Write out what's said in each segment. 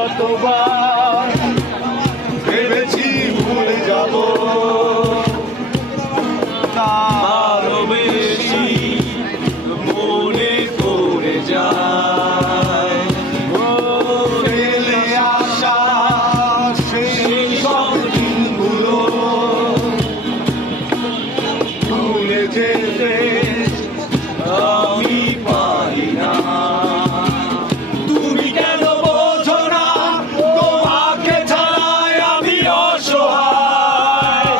কতবার ভেবেছি ভুলে যাব, তারও বেশি মনে পড়ে যায় ফেলে আসা সেই সব দিনগুলো ভুলে যেতে আমি পারি না। তুমি কেন বোঝো না তোমাকে ছাড়াই আমি অসহায়,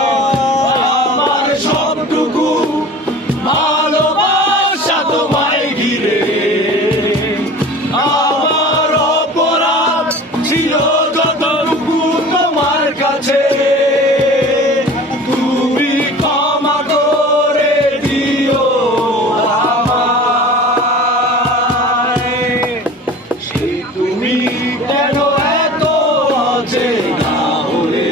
আমার সবটুকু ভালোবাসা তোমায় ঘিরে, আমার অপরাধ ছিল যতটুকু তোমার কাছে, তুমি ক্ষমা করে দিও আমায়। সেই তুমি কেন এত অচেনা হলে,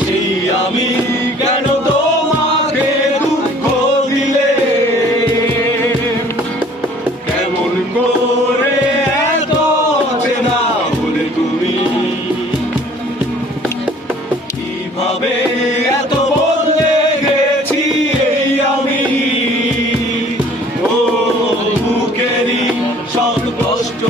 সেই আমি কেন তোমাকে দুঃখ দিলে, কেমন করে এত অচেনা হলে তুমি, কিভাবে এত বদলে গেছি এই আমি, ও বুকেরই সব কষ্ট